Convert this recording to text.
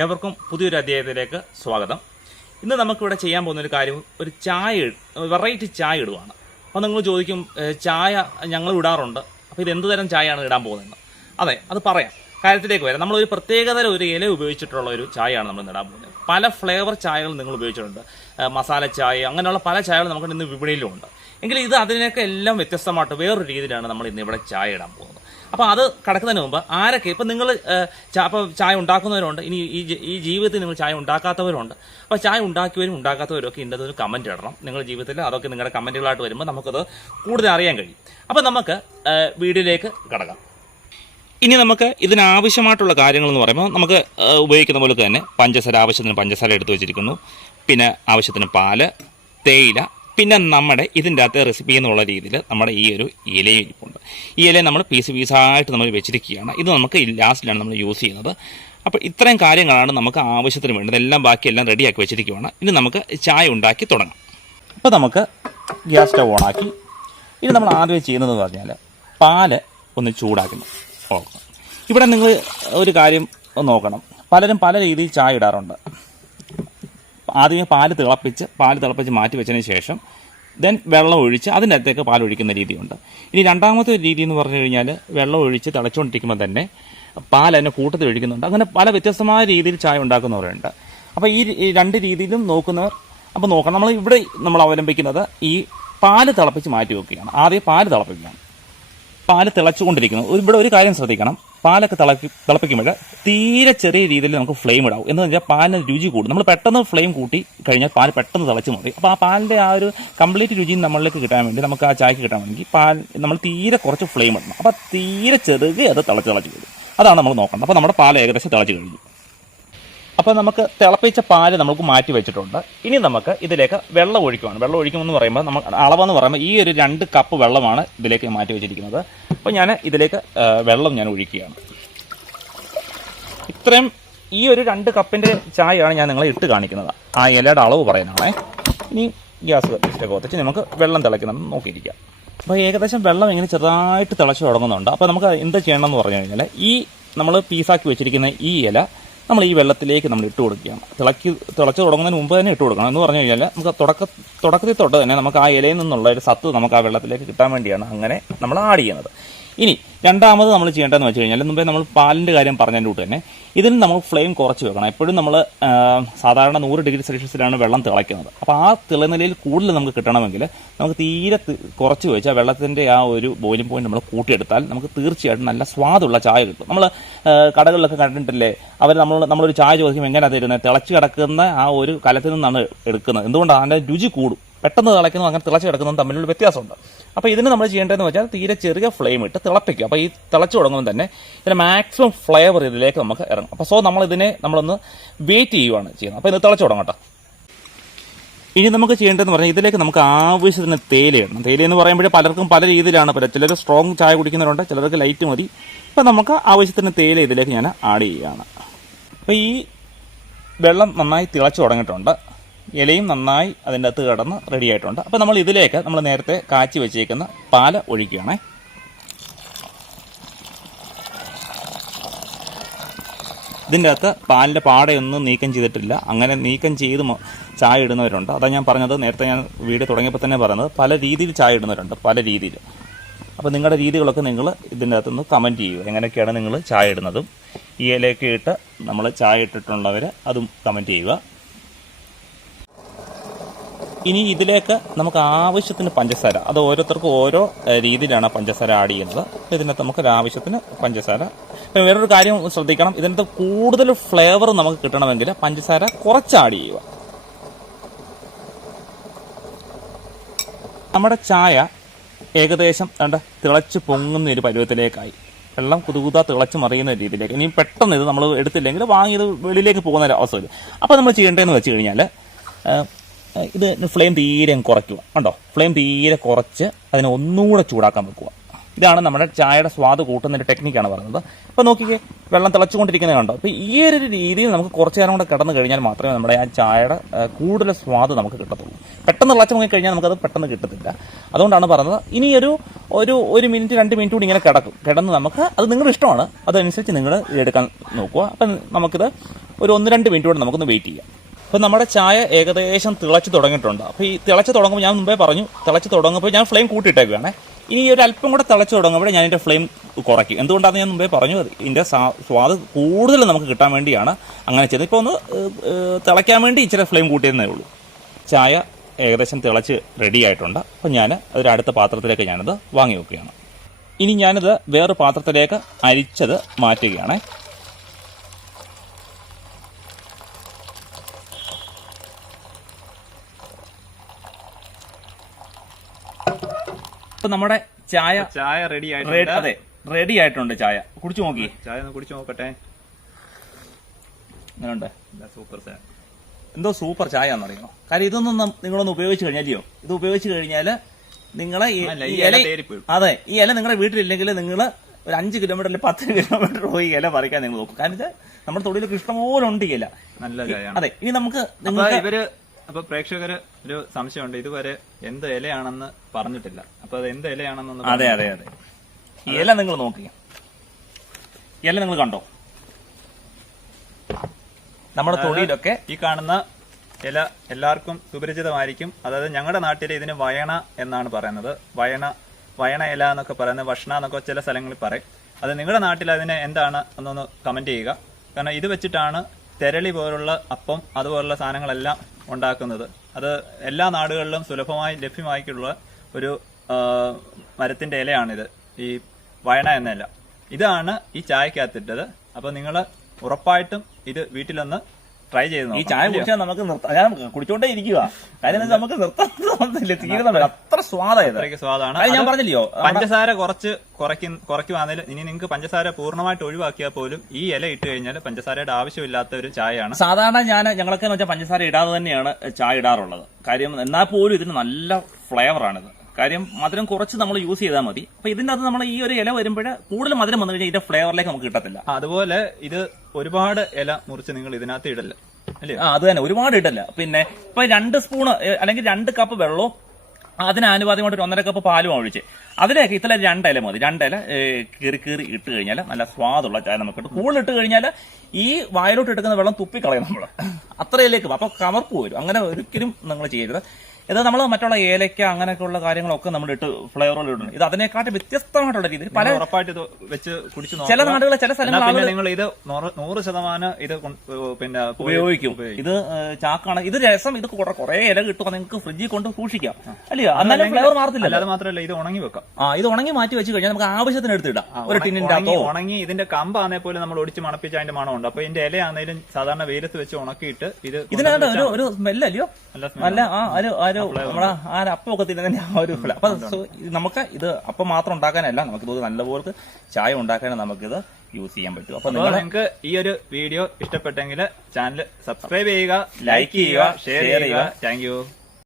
ഏവർക്കും പുതിയൊരു അധ്യായത്തിലേക്ക് സ്വാഗതം. ഇന്ന് നമുക്കിവിടെ ചെയ്യാൻ പോകുന്ന ഒരു കാര്യം, ഒരു വെറൈറ്റി ചായ ഇടുവാണ്. അപ്പോൾ നിങ്ങൾ ചോദിക്കും, ചായ ഞങ്ങൾ ഇടാറുണ്ട്, അപ്പോൾ ഇത് എന്ത് തരം ചായയാണ് ഇടാൻ പോകുന്നതെന്ന്. അതെ, അത് പറയാം. കാര്യത്തിലേക്ക് വരാം. നമ്മളൊരു പ്രത്യേകതരം ഒരു ഇല ഉപയോഗിച്ചിട്ടുള്ള ഒരു ചായയാണ് നമ്മൾ ഇടാൻ പോകുന്നത്. പല ഫ്ലേവർ ചായകൾ നിങ്ങൾ ഉപയോഗിച്ചിട്ടുണ്ട്, മസാല ചായ, അങ്ങനെയുള്ള പല ചായകളും നമുക്ക് ഇന്ന് വിപണിയിലുമുണ്ട്. എങ്കിലും ഇത് അതിനൊക്കെ എല്ലാം വ്യത്യസ്തമായിട്ട് വേറൊരു രീതിയിലാണ് നമ്മൾ ഇന്ന് ഇവിടെ ചായ ഇടാൻ പോകുന്നത്. അപ്പോൾ അത് കടക്കുന്നതിന് മുമ്പ് ആരൊക്കെ, ഇപ്പം നിങ്ങൾ അപ്പോൾ ചായ ഉണ്ടാക്കുന്നവരുണ്ട്, ഇനി ഈ ജീവിതത്തിൽ നിങ്ങൾ ചായ ഉണ്ടാക്കാത്തവരുണ്ട്. അപ്പോൾ ചായ ഉണ്ടാക്കിയവരും ഉണ്ടാക്കാത്തവരും ഒക്കെ ഇതിൻ്റെ ഒരു കമൻറ്റ് ഇടണം. നിങ്ങളുടെ ജീവിതത്തിൽ അതൊക്കെ നിങ്ങളുടെ കമൻറ്റുകളായിട്ട് വരുമ്പോൾ നമുക്കത് കൂടുതൽ അറിയാൻ കഴിയും. അപ്പോൾ നമുക്ക് വീഡിയോയിലേക്ക് കടക്കാം. ഇനി നമുക്ക് ഇതിനാവശ്യമായിട്ടുള്ള കാര്യങ്ങളെന്ന് പറയുമ്പോൾ നമുക്ക് ഉപയോഗിക്കുന്ന പോലെ തന്നെ പഞ്ചസാര, ആവശ്യത്തിന് പഞ്ചസാര എടുത്തു വെച്ചിരിക്കുന്നു, പിന്നെ ആവശ്യത്തിന് പാല്, തേയില, പിന്നെ നമ്മുടെ ഇതിൻ്റെ അകത്ത് റെസിപ്പി എന്നുള്ള രീതിയിൽ നമ്മുടെ ഈ ഒരു ഇലയും ഇരിപ്പുണ്ട്. ഈ ഇലയും നമ്മൾ പീസായിട്ട് നമ്മൾ വെച്ചിരിക്കുകയാണ്. ഇത് നമുക്ക് ലാസ്റ്റിലാണ് നമ്മൾ യൂസ് ചെയ്യുന്നത്. അപ്പോൾ ഇത്രയും കാര്യങ്ങളാണ് നമുക്ക് ആവശ്യത്തിന് വേണ്ടത്. എല്ലാം ബാക്കിയെല്ലാം റെഡിയാക്കി വെച്ചിരിക്കുകയാണ്. ഇനി നമുക്ക് ചായ ഉണ്ടാക്കി തുടങ്ങാം. അപ്പോൾ നമുക്ക് ഗ്യാസ് സ്റ്റവ് ഓണാക്കി, ഇനി നമ്മൾ ആദ്യം ചെയ്യുന്നതെന്ന് പറഞ്ഞാൽ പാല് ഒന്ന് ചൂടാക്കുന്നു. ഇവിടെ നിങ്ങൾ ഒരു കാര്യം നോക്കണം, പലരും പല രീതിയിൽ ചായ ഇടാറുണ്ട്. ആദ്യമേ പാല് തിളപ്പിച്ച് മാറ്റി വെച്ചതിന് ശേഷം ദെൻ വെള്ളം ഒഴിച്ച് അതിൻ്റെ അകത്തേക്ക് പാൽ ഒഴിക്കുന്ന രീതിയുണ്ട്. ഇനി രണ്ടാമത്തെ ഒരു രീതി എന്ന് പറഞ്ഞു കഴിഞ്ഞാൽ വെള്ളം ഒഴിച്ച് തിളച്ചുകൊണ്ടിരിക്കുമ്പോൾ തന്നെ പാൽ അതിനെ കൂട്ടത്തിൽ ഒഴിക്കുന്നുണ്ട്. അങ്ങനെ പല വ്യത്യസ്തമായ രീതിയിൽ ചായ ഉണ്ടാക്കുന്നവരുണ്ട്. അപ്പോൾ ഈ രണ്ട് രീതിയിലും നോക്കുന്നവർ അപ്പോൾ നോക്കണം. നമ്മൾ അവലംബിക്കുന്നത് ഈ പാല് തിളപ്പിച്ച് മാറ്റി വെക്കുകയാണ്. ആദ്യം പാല് തിളപ്പിക്കുകയാണ്. പാല് തിളച്ചുകൊണ്ടിരിക്കുന്നു. ഇവിടെ ഒരു കാര്യം ശ്രദ്ധിക്കണം, പാലൊക്കെ തിളപ്പിക്കുമ്പോൾ തീരെ ചെറിയ രീതിയിൽ നമുക്ക് ഫ്ലെയിം ഇടാവും. എന്ന് വെച്ചാൽ പാലിന് രുചി കൂടും. നമ്മൾ പെട്ടെന്ന് ഫ്ലെയിം കൂട്ടി കഴിഞ്ഞാൽ പാൽ പെട്ടെന്ന് തിളച്ച് മതി. അപ്പോൾ ആ പാലിൻ്റെ ആ ഒരു കംപ്ലീറ്റ് രുചി നമ്മളിലേക്ക് കിട്ടാൻ വേണ്ടി, നമുക്ക് ആ ചായക്ക് കിട്ടാൻ വേണ്ടി നമ്മൾ തീരെ കുറച്ച് ഫ്ലെയിം ഇടണം. അപ്പോൾ തീരെ ചെറുകെ അത് തിളച്ച് വരും. അതാണ് നമ്മൾ നോക്കുന്നത്. അപ്പോൾ നമ്മുടെ പാൽ ഏകദേശം തിളച്ച് കഴിഞ്ഞു. അപ്പോൾ നമുക്ക് തിളപ്പിച്ച പാല് നമുക്ക് മാറ്റി വെച്ചിട്ടുണ്ട്. ഇനി നമുക്ക് ഇതിലേക്ക് വെള്ളം ഒഴിക്കുകയാണ്. വെള്ളം ഒഴിക്കുമെന്ന് പറയുമ്പോൾ അളവെന്ന് പറയുമ്പോൾ ഈ ഒരു 2 കപ്പ് വെള്ളമാണ് ഇതിലേക്ക് മാറ്റി വെച്ചിരിക്കുന്നത്. അപ്പോൾ ഞാൻ ഇതിലേക്ക് വെള്ളം ഞാൻ ഒഴിക്കുകയാണ്. ഇത്രയും ഈ ഒരു 2 കപ്പിൻ്റെ ചായയാണ് ഞാൻ നിങ്ങളെ ഇട്ട് കാണിക്കുന്നത്. ആ ഇലയുടെ അളവ് പറയാനാണേ. ഇനി ഗ്യാസ് കത്തിച്ചിട്ട് കത്തിച്ച് നമുക്ക് വെള്ളം തിളയ്ക്കുന്നത് നോക്കിയിരിക്കാം. അപ്പോൾ ഏകദേശം വെള്ളം ഇങ്ങനെ ചെറുതായിട്ട് തിളച്ച് തുടങ്ങുന്നുണ്ട്. അപ്പോൾ നമുക്ക് എന്ത് ചെയ്യണമെന്ന് പറഞ്ഞു കഴിഞ്ഞാൽ ഈ നമ്മൾ പീസാക്കി വെച്ചിരിക്കുന്ന ഈ ഇല നമ്മൾ ഈ വെള്ളത്തിലേക്ക് നമ്മൾ ഇട്ട് കൊടുക്കുകയാണ്. തിളച്ച് തുടങ്ങുന്നതിന് മുമ്പ് തന്നെ ഇട്ട് കൊടുക്കണം. എന്ന് പറഞ്ഞു കഴിഞ്ഞാൽ നമുക്ക് തുടക്കത്തിൽ തൊട്ട് തന്നെ നമുക്ക് ആ ഇലയിൽ നിന്നുള്ള ഒരു സത്ത് നമുക്ക് ആ വെള്ളത്തിലേക്ക് കിട്ടാൻ വേണ്ടിയാണ് അങ്ങനെ നമ്മൾ ആഡ് ചെയ്യുന്നത്. ഇനി രണ്ടാമത് നമ്മൾ ചെയ്യേണ്ടതെന്ന് വെച്ച് കഴിഞ്ഞാൽ, മുമ്പേ നമ്മൾ പാലിൻ്റെ കാര്യം പറഞ്ഞതിൻ്റെ കൂട്ട് തന്നെ ഇതിന് നമ്മൾ ഫ്ലെയിം കുറച്ച് വെക്കണം. എപ്പോഴും നമ്മൾ സാധാരണ 100 ഡിഗ്രി സെൽഷ്യസിലാണ് വെള്ളം തിളയ്ക്കുന്നത്. അപ്പോൾ ആ തിളനിലയിൽ കൂടുതൽ നമുക്ക് കിട്ടണമെങ്കിൽ നമുക്ക് തീരെ കുറച്ച് വെച്ചാൽ വെള്ളത്തിൻ്റെ ആ ഒരു ബോയിലിംഗ് പോയിന്റ് നമ്മൾ കൂട്ടിയെടുത്താൽ നമുക്ക് തീർച്ചയായിട്ടും നല്ല സ്വാദുള്ള ചായ കിട്ടും. നമ്മൾ കടകളിലൊക്കെ കണ്ടിട്ടില്ലേ, നമ്മളൊരു ചായ ചോദിക്കുമ്പോൾ എങ്ങനെയാണ് തരുന്നത്, തിളച്ച് കിടക്കുന്ന ആ ഒരു കലത്തിൽ നിന്നാണ് എടുക്കുന്നത്. എന്തുകൊണ്ടാണ്? അതിൻ്റെ രുചി കൂടും. പെട്ടെന്ന് തിളയ്ക്കുന്നു അങ്ങനെ തിളച്ച് കിടക്കുന്നതും തമ്മിലുള്ള വ്യത്യാസമുണ്ട്. അപ്പോൾ ഇതിന് നമ്മൾ ചെയ്യേണ്ടതെന്ന് വെച്ചാൽ തീരെ ചെറിയ ഫ്ലെയിം ഇട്ട് തിളപ്പിക്കുക. അപ്പോൾ ഈ തിളച്ച് തുടങ്ങുമ്പോൾ തന്നെ ഇതിന് മാക്സിമം ഫ്ലേവർ ഇതിലേക്ക് നമുക്ക് ഇറങ്ങും. അപ്പോൾ നമ്മളൊന്ന് വെയിറ്റ് ചെയ്യുകയാണ് ചെയ്യുന്നത്. അപ്പോൾ ഇത് തിളച്ച് തുടങ്ങട്ടെ. ഇനി നമുക്ക് ചെയ്യേണ്ടതെന്ന് പറഞ്ഞാൽ ഇതിലേക്ക് നമുക്ക് ആവശ്യത്തിന് തേയില ഇടണം. തേയില എന്ന് പറയുമ്പോൾ പലർക്കും പല രീതിയിലാണ്. ചിലർ സ്ട്രോങ് ചായ കുടിക്കുന്നവരുണ്ട്, ചിലർക്ക് ലൈറ്റ് മതി. അപ്പോൾ നമുക്ക് ആവശ്യത്തിന് തേയില ഇതിലേക്ക് ഞാൻ ആഡ് ചെയ്യുകയാണ്. അപ്പോൾ ഈ വെള്ളം നന്നായി തിളച്ച് തുടങ്ങിയിട്ടുണ്ട്. ഇലയും നന്നായി അതിൻ്റെ അകത്ത് കിടന്ന് റെഡി ആയിട്ടുണ്ട്. അപ്പോൾ നമ്മൾ ഇതിലേക്ക് നമ്മൾ നേരത്തെ കാച്ചി വെച്ചേക്കുന്ന പാല് ഒഴിക്കുകയാണേ. ഇതിൻ്റെ അകത്ത് പാലിൻ്റെ പാടയൊന്നും നീക്കം ചെയ്തിട്ടില്ല. അങ്ങനെ നീക്കം ചെയ്ത് ചായ ഇടുന്നവരുണ്ട്. അതാണ് ഞാൻ പറഞ്ഞത്, നേരത്തെ ഞാൻ വീഡിയോ തുടങ്ങിയപ്പോൾ തന്നെ പറഞ്ഞത്, പല രീതിയിൽ ചായ ഇടുന്നവരുണ്ട്, പല രീതിയിൽ. അപ്പോൾ നിങ്ങളുടെ രീതികളൊക്കെ നിങ്ങൾ ഇതിൻ്റെ അകത്തുനിന്ന് കമൻറ്റ് ചെയ്യുക. എങ്ങനെയൊക്കെയാണ് നിങ്ങൾ ചായ ഇടുന്നതും ഈ ഇലയൊക്കെ ഇട്ട് നമ്മൾ ചായ ഇട്ടിട്ടുള്ളവർ അതും കമൻറ്റ് ചെയ്യുക. ഇനി ഇതിലേക്ക് നമുക്ക് ആവശ്യത്തിന് പഞ്ചസാര, അത് ഓരോരുത്തർക്കും ഓരോ രീതിയിലാണ് പഞ്ചസാര ആഡ് ചെയ്യുന്നത്. ഇതിനകത്ത് നമുക്ക് ആവശ്യത്തിന് പഞ്ചസാര. ഇപ്പം വേറൊരു കാര്യം ശ്രദ്ധിക്കണം, ഇതിനകത്ത് കൂടുതൽ ഫ്ലേവർ നമുക്ക് കിട്ടണമെങ്കിൽ പഞ്ചസാര കുറച്ച് ആഡ് ചെയ്യുക. നമ്മുടെ ചായ ഏകദേശം തിളച്ച് പൊങ്ങുന്ന ഒരു പരുവത്തിലേക്കായി. വെള്ളം കുതുകുതാ തിളച്ച് മറിയുന്ന രീതിയിലേക്ക്. ഇനി പെട്ടെന്ന് ഇത് നമ്മൾ എടുത്തില്ലെങ്കിൽ വാങ്ങിയത് വെളിയിലേക്ക് പോകുന്ന ഒരു അവസ്ഥ വരും. അപ്പോൾ നമ്മൾ ചെയ്യേണ്ടതെന്ന് വെച്ച് കഴിഞ്ഞാൽ ഇത് ഫ്ലെയിം തീരെ കുറയ്ക്കുക. കണ്ടോ, ഫ്ലെയിം തീരെ കുറച്ച് അതിനെ ഒന്നുകൂടെ ചൂടാക്കാൻ വെക്കുക. ഇതാണ് നമ്മുടെ ചായയുടെ സ്വാദ് കൂട്ടുന്ന ഒരു ടെക്നിക്കാണ് പറയുന്നത്. അപ്പോൾ നോക്കിക്കേ, വെള്ളം തിളച്ചുകൊണ്ടിരിക്കുന്നത് കണ്ടോ. അപ്പോൾ ഈ ഒരു രീതിയിൽ നമുക്ക് കുറച്ച് നേരം കൂടെ കിടന്നു കഴിഞ്ഞാൽ മാത്രമേ നമ്മുടെ ആ ചായയുടെ കൂടുതൽ സ്വാദ് നമുക്ക് കിട്ടത്തുള്ളൂ. പെട്ടെന്ന് തിളച്ച് മുങ്ങി കഴിഞ്ഞാൽ നമുക്കത് പെട്ടെന്ന് കിട്ടത്തില്ല. അതുകൊണ്ടാണ് പറഞ്ഞത്, ഇനി ഒരു മിനിറ്റ് 2 മിനിറ്റ് കൂടി ഇങ്ങനെ കിടന്ന് നമുക്ക് അത് നിങ്ങളുടെ ഇഷ്ടമാണ്, അതനുസരിച്ച് നിങ്ങൾ എടുക്കാൻ നോക്കുക. അപ്പം നമുക്കിത് ഒരു 1-2 മിനിറ്റ് കൂടെ നമുക്കൊന്ന് വെയിറ്റ് ചെയ്യാം. അപ്പോൾ നമ്മുടെ ചായ ഏകദേശം തിളച്ച് തുടങ്ങിയിട്ടുണ്ട്. അപ്പോൾ ഈ തിളച്ച് തുടങ്ങുമ്പോൾ ഞാൻ മുമ്പേ പറഞ്ഞു, തിളച്ച് തുടങ്ങുമ്പോൾ ഞാൻ ഫ്ലെയിം കൂട്ടിയിട്ടേക്കുകയാണ്. ഇനി ഒരു അല്പം കൂടെ തിളച്ച് തുടങ്ങുമ്പോൾ ഞാൻ ഇതിൻ്റെ ഫ്ലെയിം കുറയ്ക്കും. എന്തുകൊണ്ടാണെന്ന് ഞാൻ മുമ്പേ പറഞ്ഞു, ഇതിൻ്റെ സ്വാദ് കൂടുതൽ നമുക്ക് കിട്ടാൻ വേണ്ടിയാണ് അങ്ങനെ ചെയ്തത്. ഇപ്പോൾ ഒന്ന് തിളയ്ക്കാൻ വേണ്ടി ഇച്ചിരി ഫ്ലെയിം കൂട്ടിയെന്നേ ഉള്ളൂ. ചായ ഏകദേശം തിളച്ച് റെഡി ആയിട്ടുണ്ട്. അപ്പോൾ ഞാൻ അടുത്ത പാത്രത്തിലേക്ക് ഞാനത് വാങ്ങി വെക്കുകയാണ്. ഇനി ഞാനിത് വേറെ പാത്രത്തിലേക്ക് അരിച്ചത് മാറ്റുകയാണ്. ഇപ്പൊ നമ്മുടെ ചായ റെഡി ആയിട്ടുണ്ട്. അതെ, റെഡി ആയിട്ടുണ്ട്. ചായ കുടിച്ചു നോക്കി. ചായ ഒന്ന് കുടിച്ചു നോക്കട്ടെ. അങ്ങനെയുണ്ട്. സൂപ്പർ ചായ. എന്തോ സൂപ്പർ ചായ എന്നറിയണോ? കാര്യം ഇതൊന്നും നിങ്ങളൊന്ന് ഉപയോഗിച്ച് കഴിഞ്ഞാലോ, ഇത് ഉപയോഗിച്ച് കഴിഞ്ഞാൽ നിങ്ങളെ ഈ ഇല, അതെ, ഈ ഇല നിങ്ങളുടെ വീട്ടിലില്ലെങ്കിൽ നിങ്ങൾ ഒരു 5 കിലോമീറ്റർ അല്ലെങ്കിൽ 10 കിലോമീറ്റർ പോയി ഇല പറിക്കാൻ നിങ്ങൾ നോക്കും. കാരണം ഇത് നമ്മുടെ തൊടിയിലൊക്കെ ഇഷ്ടംപോലെ ഉണ്ട് ഇല. നല്ല ചായ. അതെ, ഇനി നമുക്ക് അപ്പൊ പ്രേക്ഷകര് ഒരു സംശയമുണ്ട്, ഇതുവരെ എന്ത് ഇലയാണെന്ന് പറഞ്ഞിട്ടില്ല. അപ്പൊ അത് എന്ത് ഇലയാണെന്നൊന്ന്. അതെ അതെ അതെ, ഇല നിങ്ങൾ നോക്കി, ഇല നിങ്ങൾ കണ്ടോ? നമ്മുടെ തൊടിയിലൊക്കെ ഈ കാണുന്ന ഇല എല്ലാവർക്കും സുപരിചിതമായിരിക്കും. അതായത് ഞങ്ങളുടെ നാട്ടിൽ ഇതിന് വയണ എന്നാണ് പറയുന്നത്. വയണ ഇല എന്നൊക്കെ പറയുന്നത്, വഷ്ണ എന്നൊക്കെ ചില സ്ഥലങ്ങളിൽ പറയും. അത് നിങ്ങളുടെ നാട്ടിൽ അതിന് എന്താണ് എന്നൊന്ന് കമന്റ് ചെയ്യുക. കാരണം ഇത് വെച്ചിട്ടാണ് തെരളി പോലുള്ള അപ്പം അതുപോലുള്ള സാധനങ്ങളെല്ലാം ഉണ്ടാക്കുന്നത്. അത് എല്ലാ നാടുകളിലും സുലഭമായി ലഭ്യമായിട്ടുള്ള ഒരു മരത്തിന്റെ ഇലയാണിത്, ഈ വയണ എന്ന ഇല. ഇതാണ് ഈ ചായക്കകത്തിട്ടത്. അപ്പൊ നിങ്ങൾ ഉറപ്പായിട്ടും ഇത് വീട്ടിലൊന്ന് ട്രൈ ചെയ്ത് ഈ ചായ കുടിച്ചാൽ നമുക്ക് നിർത്താം. ഞാൻ കുടിച്ചോണ്ടേ ഇരിക്കുക. കാര്യം നമുക്ക് നിർത്താൻ തോന്നുന്നില്ല, തീരുന്നുണ്ട്. അത്ര സ്വാദാണ്. ഞാൻ പറഞ്ഞില്ലയോ, പഞ്ചസാര കുറയ്ക്കുവാണെങ്കിൽ ഇനി നിങ്ങൾക്ക് പഞ്ചസാര പൂർണ്ണമായിട്ട് ഒഴിവാക്കിയാൽ പോലും ഈ ഇല ഇട്ട് കഴിഞ്ഞാൽ പഞ്ചസാരയുടെ ആവശ്യമില്ലാത്ത ഒരു ചായയാണ്. സാധാരണ ഞങ്ങളൊക്കെ എന്ന് വെച്ചാൽ പഞ്ചസാര ഇടാതെ തന്നെയാണ് ചായ ഇടാറുള്ളത്. കാര്യം എന്നാൽ പോലും ഇതിന് നല്ല ഫ്ലേവറാണിത്. കാര്യം മധുരം കുറച്ച് നമ്മൾ യൂസ് ചെയ്താൽ മതി. അപ്പൊ ഇതിന്റെ അകത്ത് നമ്മൾ ഈ ഒരു ഇല വരുമ്പോൾ കൂടുതൽ മധുരം വന്നു കഴിഞ്ഞാൽ ഇതിന്റെ ഫ്ലേവറിലേക്ക് നമുക്ക് കിട്ടത്തില്ല. അതുപോലെ ഇത് ഒരുപാട് ഇല മുറിച്ച് നിങ്ങൾ ഇതിനകത്ത് ഇടല്ല, അല്ലേ? അത് തന്നെ, ഒരുപാട് ഇടല്ല. പിന്നെ ഇപ്പൊ 2 സ്പൂണ് അല്ലെങ്കിൽ 2 കപ്പ് വെള്ളവും അതിന് ആനുപാതികമായിട്ട് 1.5 കപ്പ് പാലും ഒഴിച്ച് അതിലേക്ക് ഇത്ര 2 ഇല മതി. 2 ഇല കീറി ഇട്ട് കഴിഞ്ഞാൽ നല്ല സ്വാദുള്ള ചായ നമുക്ക് കിട്ടും. കൂടുതൽ ഇട്ട് കഴിഞ്ഞാൽ ഈ വായിലോട്ട് എടുക്കുന്ന വെള്ളം തുപ്പിക്കളയും നമ്മൾ, അത്രയിലേക്ക്. അപ്പൊ കമർപ്പ് വരും. അങ്ങനെ ഒരിക്കലും നിങ്ങൾ ചെയ്യരുത്. ഇത് നമ്മൾ മറ്റുള്ള ഏലക്ക അങ്ങനെയൊക്കെയുള്ള കാര്യങ്ങളൊക്കെ നമ്മൾ ഇട്ട് ഫ്ലേവറുകൾ ഇടുന്നു. ഇത് അതിനെക്കാട്ട് വ്യത്യസ്തമായിട്ടുള്ള രീതിയിൽ പല ഉറപ്പായിട്ട് ഇത് വെച്ച് കുടിച്ചു. ചില നാടുകളിൽ ചില സ്ഥലങ്ങളിൽ നിങ്ങൾ ഇത് 100% ഇത് പിന്നെ ഉപയോഗിക്കും. ഇത് ചാക്കാണ്. ഇത് രസം. ഇത് കുറെ ഇല കിട്ടും, നിങ്ങൾക്ക് ഫ്രിഡ്ജിൽ കൊണ്ട് സൂക്ഷിക്കാം, അല്ലയോ? എന്നാലും ഫ്ലേവർ മാറത്തില്ല. അത് മാത്രമല്ല, ഇത് ഉണങ്ങി വെക്കാം. ഇത് ഉണങ്ങി മാറ്റി വെച്ച് കഴിഞ്ഞാൽ നമുക്ക് ആവശ്യത്തിന് എടുത്തിടാം. ഒരു ടിന്നിന്റെ ഉണങ്ങി ഇതിന്റെ കമ്പാണെ പോലും നമ്മൾ ഒടിച്ച് മണപ്പിച്ച് അതിന്റെ മണമുണ്ട്. അപ്പൊ ഇതിന്റെ ഇലയാണെങ്കിലും സാധാരണ വെയിലത്ത് വെച്ച് ഉണക്കിയിട്ട് ഇതിനകത്ത് ഒരു സ്മെല്ലല്ലയോ? നല്ല നമ്മളെ ആ അപ്പമൊക്കെ തിന്നുന്നതിന്റെ ആ ഒരു ഫ്ലേവർ. അപ്പൊ നമുക്ക് ഇത് അപ്പം മാത്രം ഉണ്ടാക്കാനല്ല, നമുക്കിത് നല്ലപോലെ ചായ ഉണ്ടാക്കാനും നമുക്കിത് യൂസ് ചെയ്യാൻ പറ്റും. അപ്പൊ നിങ്ങൾക്ക് ഈ ഒരു വീഡിയോ ഇഷ്ടപ്പെട്ടെങ്കിൽ ചാനൽ സബ്സ്ക്രൈബ് ചെയ്യുക, ലൈക്ക് ചെയ്യുക, ഷെയർ ചെയ്യുക. Thank you.